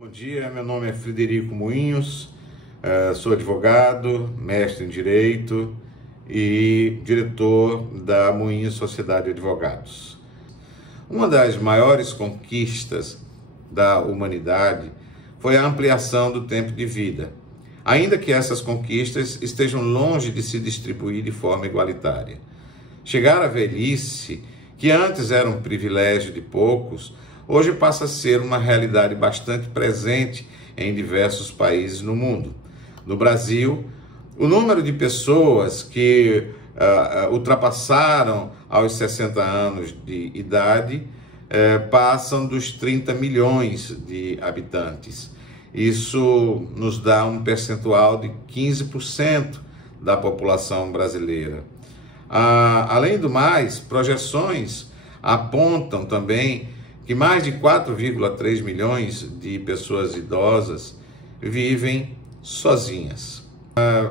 Bom dia, meu nome é Frederico Moinhos, sou advogado, mestre em Direito e diretor da Moinhos Sociedade de Advogados. Uma das maiores conquistas da humanidade foi a ampliação do tempo de vida, ainda que essas conquistas estejam longe de se distribuir de forma igualitária. Chegar à velhice, que antes era um privilégio de poucos, hoje passa a ser uma realidade bastante presente em diversos países no mundo. No Brasil, o número de pessoas que ultrapassaram aos 60 anos de idade passam dos 30 milhões de habitantes. Isso nos dá um percentual de 15% da população brasileira. Além do mais, projeções apontam também que mais de 4,3 milhões de pessoas idosas vivem sozinhas.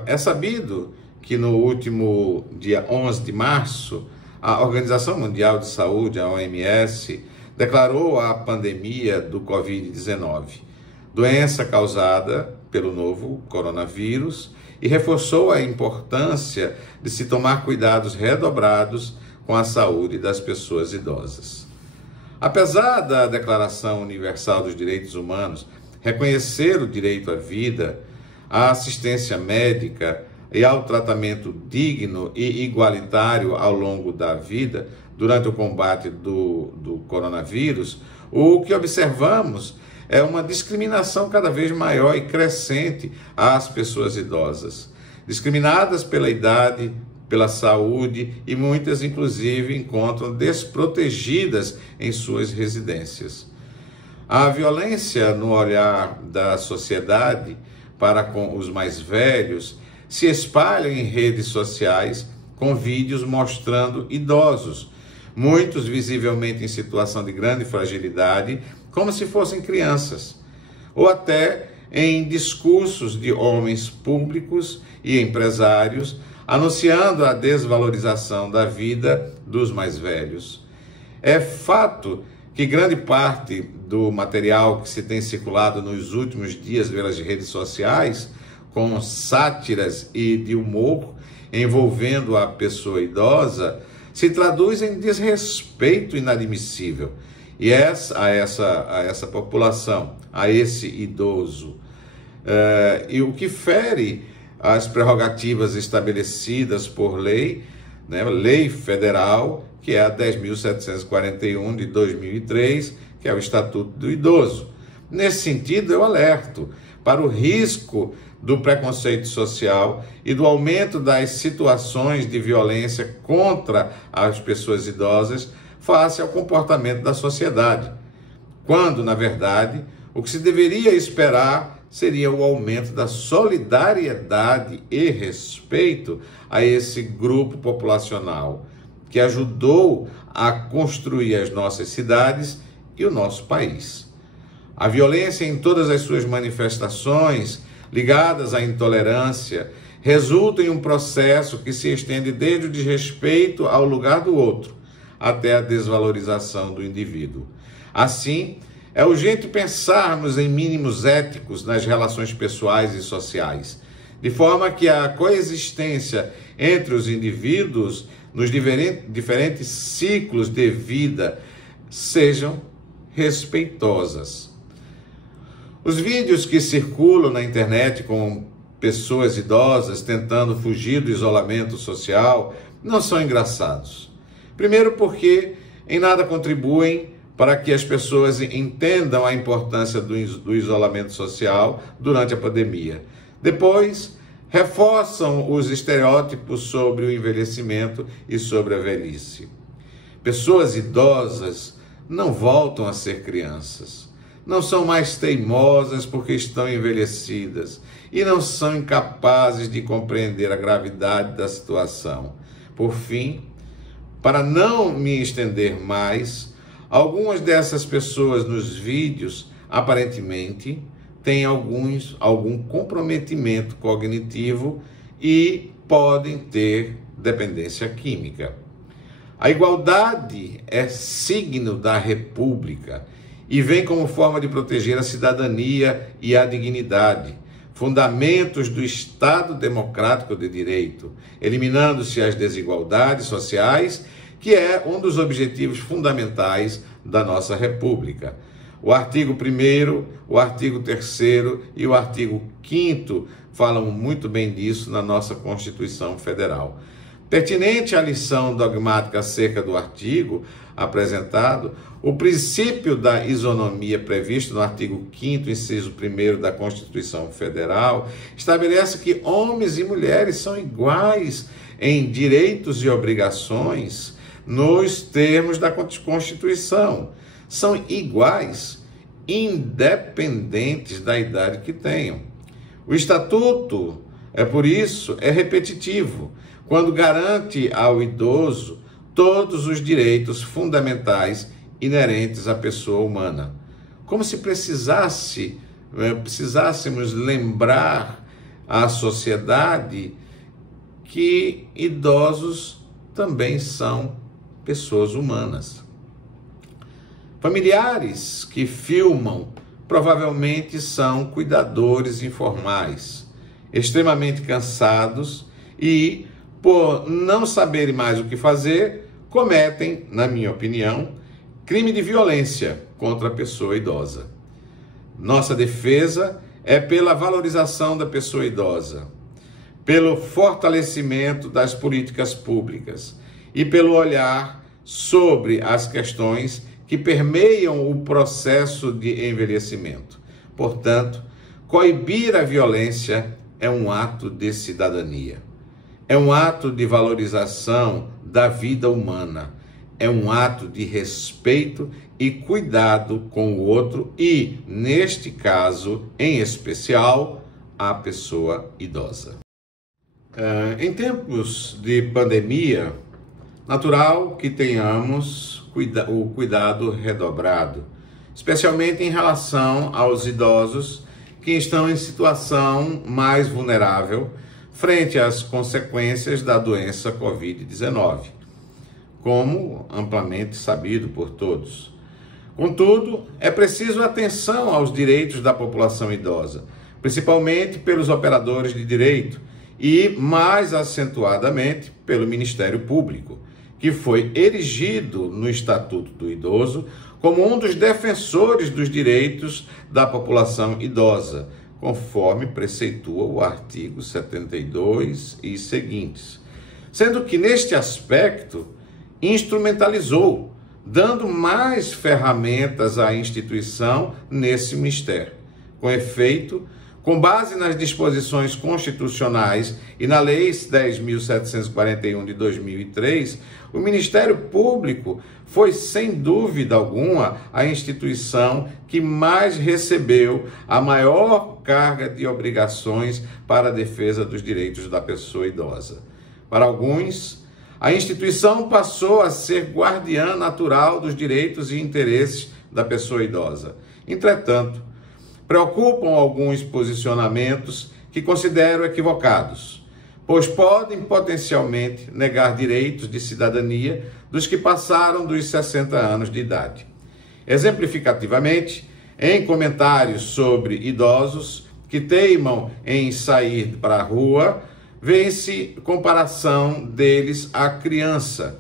É sabido que no último dia 11 de março, a Organização Mundial de Saúde, a OMS, declarou a pandemia do Covid-19, doença causada pelo novo coronavírus, e reforçou a importância de se tomar cuidados redobrados com a saúde das pessoas idosas. Apesar da Declaração Universal dos Direitos Humanos reconhecer o direito à vida, à assistência médica e ao tratamento digno e igualitário ao longo da vida, durante o combate do coronavírus, o que observamos é uma discriminação cada vez maior e crescente às pessoas idosas, discriminadas pela idade, pela saúde, e muitas, inclusive, encontram desprotegidas em suas residências. A violência no olhar da sociedade para com os mais velhos se espalha em redes sociais com vídeos mostrando idosos, muitos visivelmente em situação de grande fragilidade, como se fossem crianças, ou até em discursos de homens públicos e empresários anunciando a desvalorização da vida dos mais velhos. É fato que grande parte do material que se tem circulado nos últimos dias pelas redes sociais, com sátiras e de humor envolvendo a pessoa idosa, se traduz em desrespeito inadmissível a essa população, a esse idoso, e o que fere as prerrogativas estabelecidas por lei, né, lei federal, que é a 10.741 de 2003, que é o Estatuto do Idoso. Nesse sentido, eu alerto para o risco do preconceito social e do aumento das situações de violência contra as pessoas idosas face ao comportamento da sociedade, quando, na verdade, o que se deveria esperar seria o aumento da solidariedade e respeito a esse grupo populacional que ajudou a construir as nossas cidades e o nosso país. A violência em todas as suas manifestações ligadas à intolerância resulta em um processo que se estende desde o desrespeito ao lugar do outro até a desvalorização do indivíduo. Assim, é urgente pensarmos em mínimos éticos nas relações pessoais e sociais, de forma que a coexistência entre os indivíduos nos diferentes ciclos de vida sejam respeitosas. Os vídeos que circulam na internet com pessoas idosas tentando fugir do isolamento social não são engraçados. Primeiro porque em nada contribuem para que as pessoas entendam a importância do isolamento social durante a pandemia. Depois, reforçam os estereótipos sobre o envelhecimento e sobre a velhice. Pessoas idosas não voltam a ser crianças, não são mais teimosas porque estão envelhecidas e não são incapazes de compreender a gravidade da situação. Por fim, para não me estender mais, algumas dessas pessoas nos vídeos, aparentemente, têm algum comprometimento cognitivo e podem ter dependência química. A igualdade é signo da República e vem como forma de proteger a cidadania e a dignidade, fundamentos do Estado Democrático de Direito, eliminando-se as desigualdades sociais, que é um dos objetivos fundamentais da nossa República. O artigo 1º, o artigo 3º e o artigo 5º falam muito bem disso na nossa Constituição Federal. Pertinente à lição dogmática acerca do artigo apresentado, o princípio da isonomia previsto no artigo 5º, inciso 1º da Constituição Federal, estabelece que homens e mulheres são iguais em direitos e obrigações nos termos da Constituição. São iguais, independentes da idade que tenham. O Estatuto, por isso, é repetitivo, quando garante ao idoso todos os direitos fundamentais inerentes à pessoa humana. Como se precisássemos lembrar à sociedade que idosos também são pessoas humanas. Familiares que filmam provavelmente são cuidadores informais, extremamente cansados e, por não saberem mais o que fazer, cometem, na minha opinião, crime de violência contra a pessoa idosa. Nossa defesa é pela valorização da pessoa idosa, pelo fortalecimento das políticas públicas e pelo olhar sobre as questões que permeiam o processo de envelhecimento. Portanto, coibir a violência é um ato de cidadania. É um ato de valorização da vida humana. É um ato de respeito e cuidado com o outro e, neste caso, em especial, a pessoa idosa. Em tempos de pandemia, natural que tenhamos o cuidado redobrado, especialmente em relação aos idosos que estão em situação mais vulnerável frente às consequências da doença Covid-19, como amplamente sabido por todos. Contudo, é preciso atenção aos direitos da população idosa, principalmente pelos operadores de direito e, mais acentuadamente, pelo Ministério Público, que foi erigido no Estatuto do Idoso como um dos defensores dos direitos da população idosa, conforme preceitua o artigo 72 e seguintes. Sendo que, neste aspecto, instrumentalizou, dando mais ferramentas à instituição nesse mistério. Com efeito, com base nas disposições constitucionais e na Lei 10.741 de 2003, o Ministério Público foi, sem dúvida alguma, a instituição que mais recebeu a maior carga de obrigações para a defesa dos direitos da pessoa idosa. Para alguns, a instituição passou a ser guardiã natural dos direitos e interesses da pessoa idosa. Entretanto, preocupam alguns posicionamentos que considero equivocados, pois podem potencialmente negar direitos de cidadania dos que passaram dos 60 anos de idade. Exemplificativamente, em comentários sobre idosos que teimam em sair para a rua, vê-se comparação deles à criança,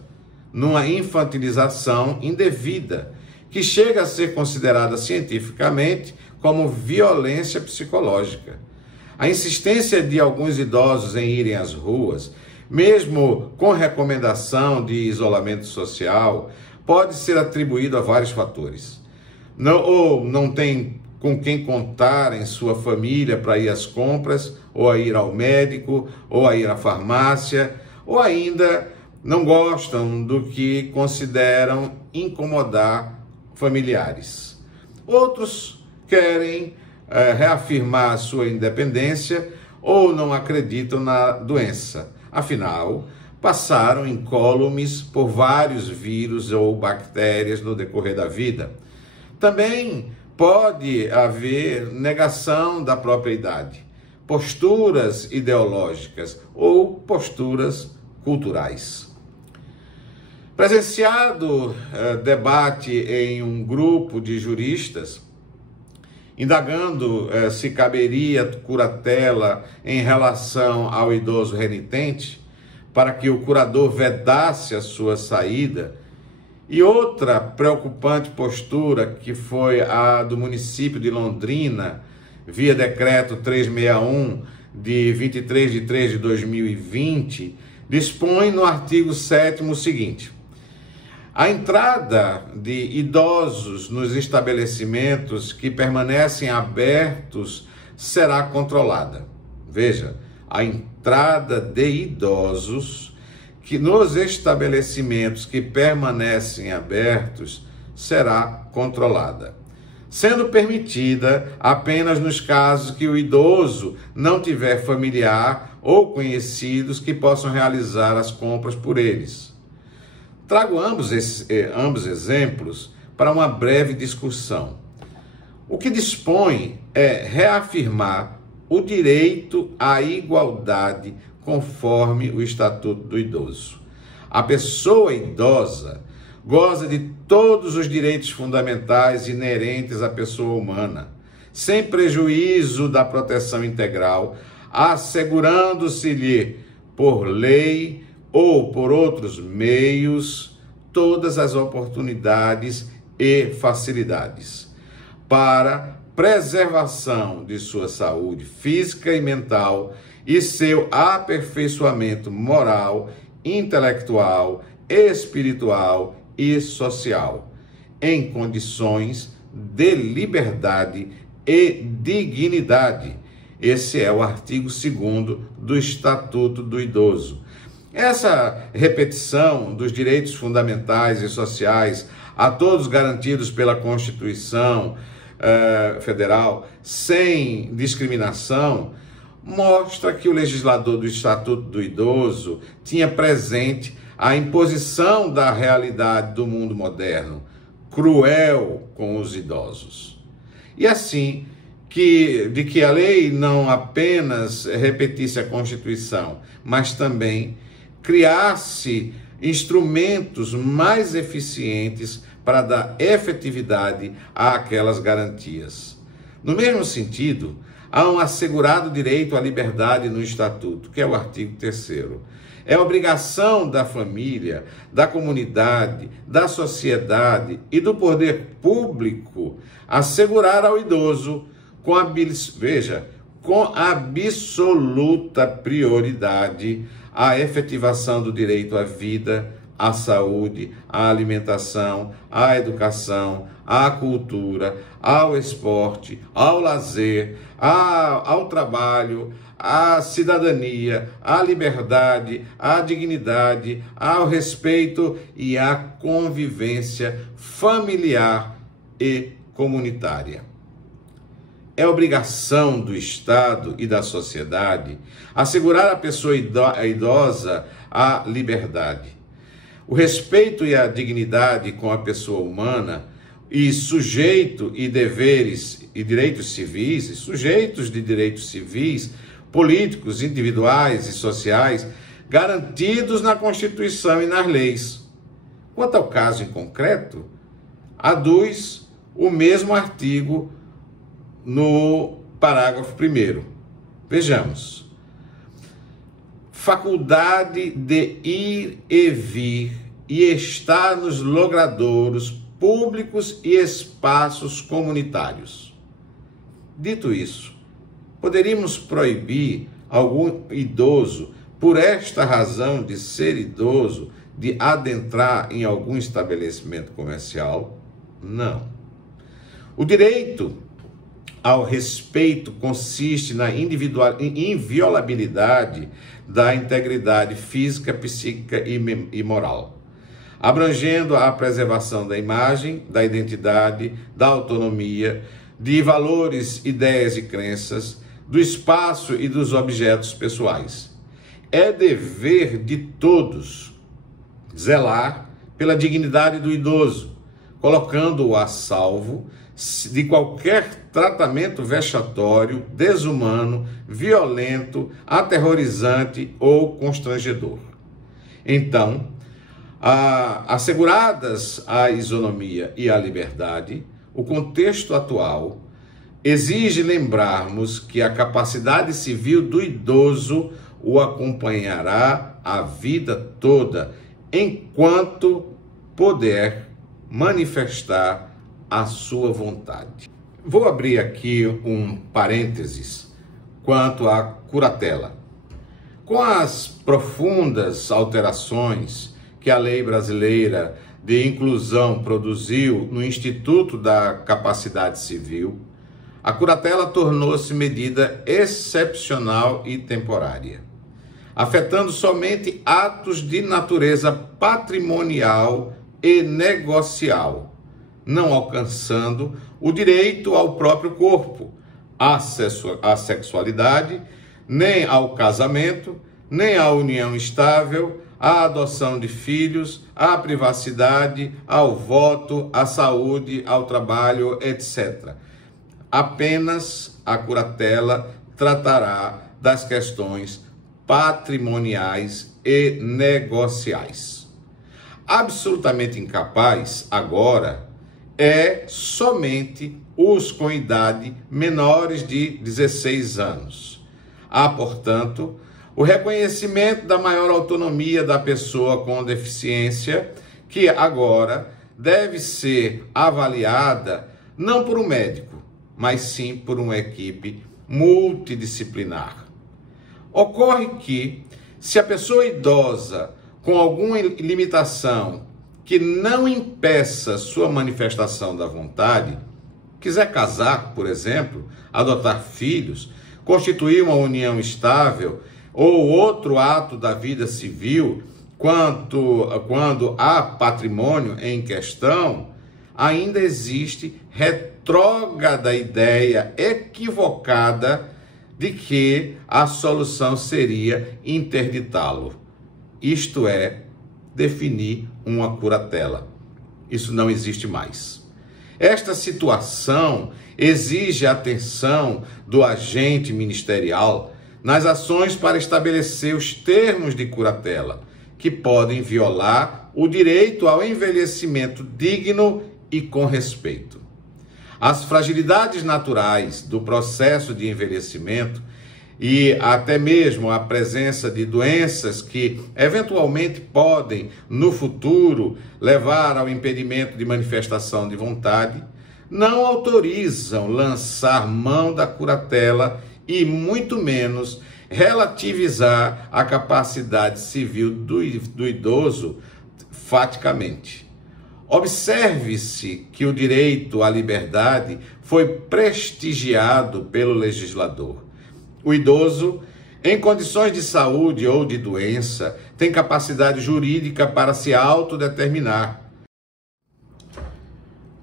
numa infantilização indevida, que chega a ser considerada cientificamente como violência psicológica. A insistência de alguns idosos em irem às ruas, mesmo com recomendação de isolamento social, pode ser atribuído a vários fatores. Não tem com quem contar em sua família para ir às compras, ou a ir ao médico, ou a ir à farmácia, ou ainda não gostam do que consideram incomodar familiares. Outros querem reafirmar sua independência ou não acreditam na doença. Afinal, passaram incólumes por vários vírus ou bactérias no decorrer da vida. Também pode haver negação da própria idade, posturas ideológicas ou posturas culturais. Presenciado debate em um grupo de juristas, indagando se caberia curatela em relação ao idoso renitente, para que o curador vedasse a sua saída, e outra preocupante postura, que foi a do município de Londrina, via decreto 361, de 23 de 3 de 2020, dispõe no artigo 7º o seguinte: a entrada de idosos nos estabelecimentos que permanecem abertos será controlada. Veja, a entrada de idosos que nos estabelecimentos que permanecem abertos será controlada, sendo permitida apenas nos casos que o idoso não tiver familiar ou conhecidos que possam realizar as compras por eles. Trago ambos exemplos para uma breve discussão. O que dispõe é reafirmar o direito à igualdade conforme o Estatuto do Idoso. A pessoa idosa goza de todos os direitos fundamentais inerentes à pessoa humana, sem prejuízo da proteção integral, assegurando-se-lhe por lei ou por outros meios todas as oportunidades e facilidades para preservação de sua saúde física e mental e seu aperfeiçoamento moral, intelectual, espiritual e social, em condições de liberdade e dignidade. Esse é o artigo 2º do Estatuto do Idoso. Essa repetição dos direitos fundamentais e sociais, a todos garantidos pela Constituição Federal, sem discriminação, mostra que o legislador do Estatuto do Idoso tinha presente a imposição da realidade do mundo moderno, cruel com os idosos. E assim, de que a lei não apenas repetisse a Constituição, mas também criasse instrumentos mais eficientes para dar efetividade àquelas garantias. No mesmo sentido, há um assegurado direito à liberdade no Estatuto, que é o artigo 3º. É obrigação da família, da comunidade, da sociedade e do poder público assegurar ao idoso com absoluta prioridade a efetivação do direito à vida, à saúde, à alimentação, à educação, à cultura, ao esporte, ao lazer, ao trabalho, à cidadania, à liberdade, à dignidade, ao respeito e à convivência familiar e comunitária. É obrigação do Estado e da sociedade assegurar à pessoa idosa a liberdade, o respeito e a dignidade com a pessoa humana e sujeito e deveres e direitos civis, sujeitos de direitos civis, políticos, individuais e sociais, garantidos na Constituição e nas leis. Quanto ao caso em concreto, aduz o mesmo artigo no parágrafo 1º. Vejamos. Faculdade de ir e vir e estar nos logradouros públicos e espaços comunitários. Dito isso, poderíamos proibir algum idoso, por esta razão de ser idoso, de adentrar em algum estabelecimento comercial? Não. O direito ao respeito consiste na inviolabilidade da integridade física, psíquica e moral, abrangendo a preservação da imagem, da identidade, da autonomia, de valores, ideias e crenças, do espaço e dos objetos pessoais. É dever de todos zelar pela dignidade do idoso, colocando-o a salvo de qualquer tratamento vexatório, desumano, violento, aterrorizante ou constrangedor. Então, Asseguradas a isonomia e a liberdade, o contexto atual exige lembrarmos que a capacidade civil do idoso o acompanhará a vida toda, enquanto puder manifestar a sua vontade. Vou abrir aqui um parênteses quanto à curatela. Com as profundas alterações que a lei brasileira de inclusão produziu no Instituto da Capacidade Civil, a curatela tornou-se medida excepcional e temporária, afetando somente atos de natureza patrimonial e negocial, não alcançando o direito ao próprio corpo, à sexualidade, nem ao casamento, nem à união estável, à adoção de filhos, à privacidade, ao voto, à saúde, ao trabalho, etc. Apenas a curatela tratará das questões patrimoniais e negociais. Absolutamente incapaz agora é somente os com idade menores de 16 anos. Há, portanto, o reconhecimento da maior autonomia da pessoa com deficiência, que agora deve ser avaliada não por um médico, mas sim por uma equipe multidisciplinar. Ocorre que, se a pessoa idosa com alguma limitação que não impeça sua manifestação da vontade, quiser casar, por exemplo, adotar filhos, constituir uma união estável ou outro ato da vida civil, quando há patrimônio em questão, ainda existe retrógrada ideia equivocada de que a solução seria interditá-lo. Isto é, definir uma curatela. Isso não existe mais. Esta situação exige a atenção do agente ministerial nas ações para estabelecer os termos de curatela, que podem violar o direito ao envelhecimento digno e com respeito. As fragilidades naturais do processo de envelhecimento e até mesmo a presença de doenças que eventualmente podem, no futuro, levar ao impedimento de manifestação de vontade, não autorizam lançar mão da curatela e muito menos relativizar a capacidade civil do idoso faticamente. Observe-se que o direito à liberdade foi prestigiado pelo legislador. O idoso, em condições de saúde ou de doença, tem capacidade jurídica para se autodeterminar.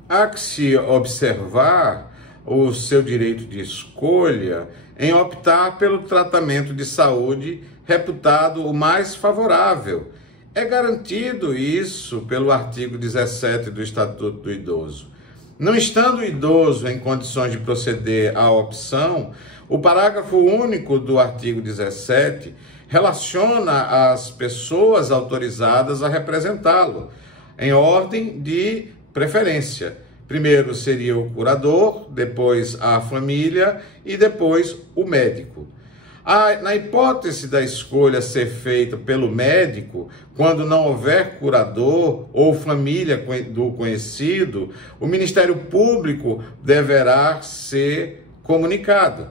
Há que se observar o seu direito de escolha em optar pelo tratamento de saúde reputado o mais favorável. É garantido isso pelo artigo 17 do Estatuto do Idoso. Não estando o idoso em condições de proceder à opção, o parágrafo único do artigo 17 relaciona as pessoas autorizadas a representá-lo, em ordem de preferência. Primeiro seria o curador, depois a família e depois o médico. Na hipótese da escolha ser feita pelo médico, quando não houver curador ou família do conhecido, o Ministério Público deverá ser comunicado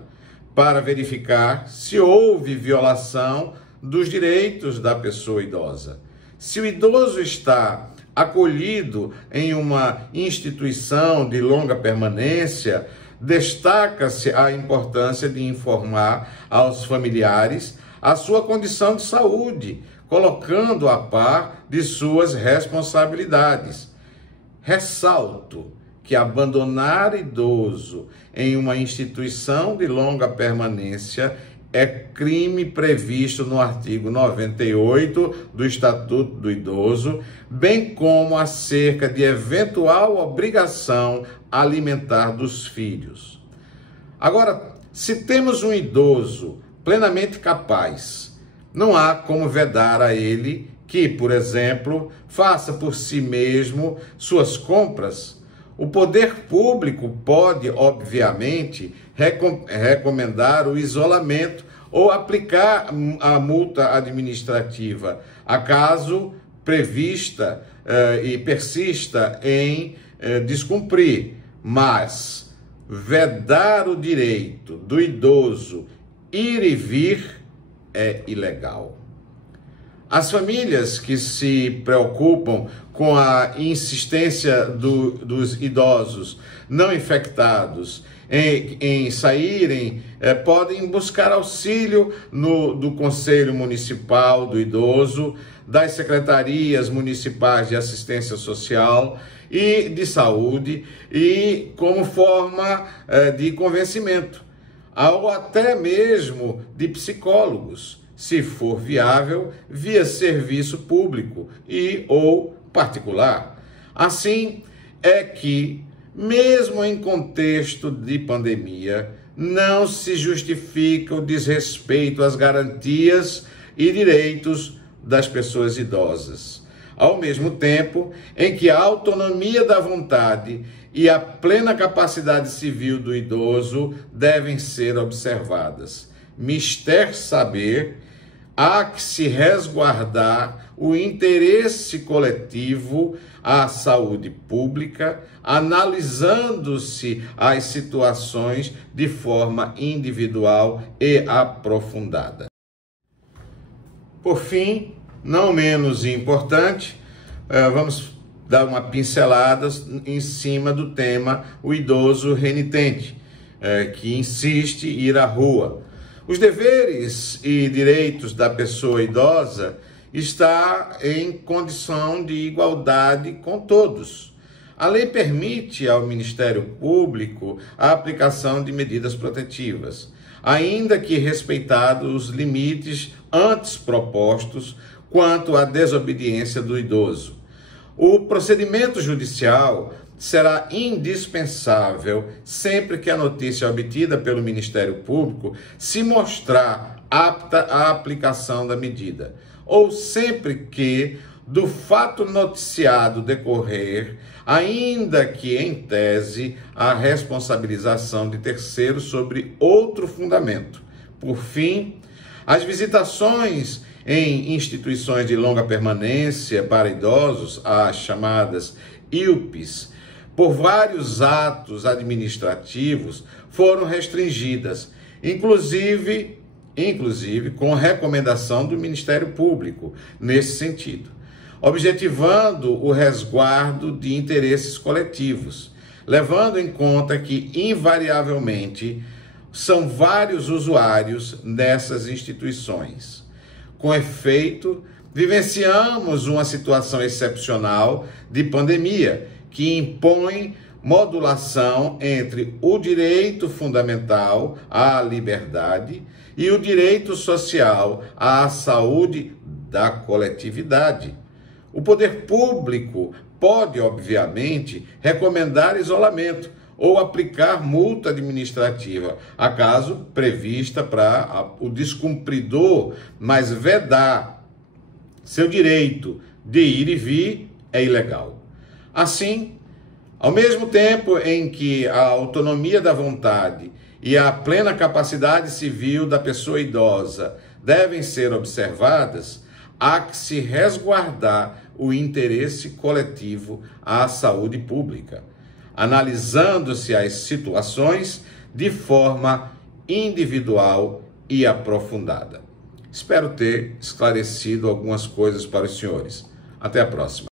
para verificar se houve violação dos direitos da pessoa idosa. Se o idoso está acolhido em uma instituição de longa permanência, destaca-se a importância de informar aos familiares a sua condição de saúde, colocando a par de suas responsabilidades. Ressalto que abandonar idoso em uma instituição de longa permanência é crime previsto no artigo 98 do Estatuto do Idoso, bem como acerca de eventual obrigação alimentar dos filhos. Agora, se temos um idoso plenamente capaz, não há como vedar a ele que, por exemplo, faça por si mesmo suas compras, o poder público pode, obviamente, recomendar o isolamento ou aplicar a multa administrativa, acaso prevista e persista em descumprir. Mas vedar o direito do idoso ir e vir é ilegal. As famílias que se preocupam com a insistência dos idosos não infectados em saírem, podem buscar auxílio do Conselho Municipal do Idoso, das Secretarias Municipais de Assistência Social e de Saúde, e como forma de convencimento, ou até mesmo de psicólogos, se for viável, via serviço público ou particular. Assim é que, mesmo em contexto de pandemia, não se justifica o desrespeito às garantias e direitos das pessoas idosas, ao mesmo tempo em que a autonomia da vontade e a plena capacidade civil do idoso devem ser observadas. Mister saber, há que se resguardar o interesse coletivo à saúde pública, analisando-se as situações de forma individual e aprofundada. Por fim, não menos importante, vamos dar uma pincelada em cima do tema o idoso renitente, que insiste em ir à rua. Os deveres e direitos da pessoa idosa está em condição de igualdade com todos. A lei permite ao Ministério Público a aplicação de medidas protetivas, ainda que respeitados os limites antes propostos quanto à desobediência do idoso. O procedimento judicial será indispensável sempre que a notícia obtida pelo Ministério Público se mostrar apta à aplicação da medida, ou sempre que do fato noticiado decorrer, ainda que em tese, a responsabilização de terceiros sobre outro fundamento. Por fim, as visitações em instituições de longa permanência para idosos, as chamadas IUPs, por vários atos administrativos, foram restringidas, inclusive com recomendação do Ministério Público nesse sentido, objetivando o resguardo de interesses coletivos, levando em conta que, invariavelmente, são vários usuários dessas instituições. Com efeito, vivenciamos uma situação excepcional de pandemia, que impõe modulação entre o direito fundamental à liberdade e o direito social à saúde da coletividade. O poder público pode, obviamente, recomendar isolamento ou aplicar multa administrativa, acaso prevista para o descumpridor, mas vedar seu direito de ir e vir é ilegal. Assim, ao mesmo tempo em que a autonomia da vontade e a plena capacidade civil da pessoa idosa devem ser observadas, há que se resguardar o interesse coletivo à saúde pública, analisando-se as situações de forma individual e aprofundada. Espero ter esclarecido algumas coisas para os senhores. Até a próxima.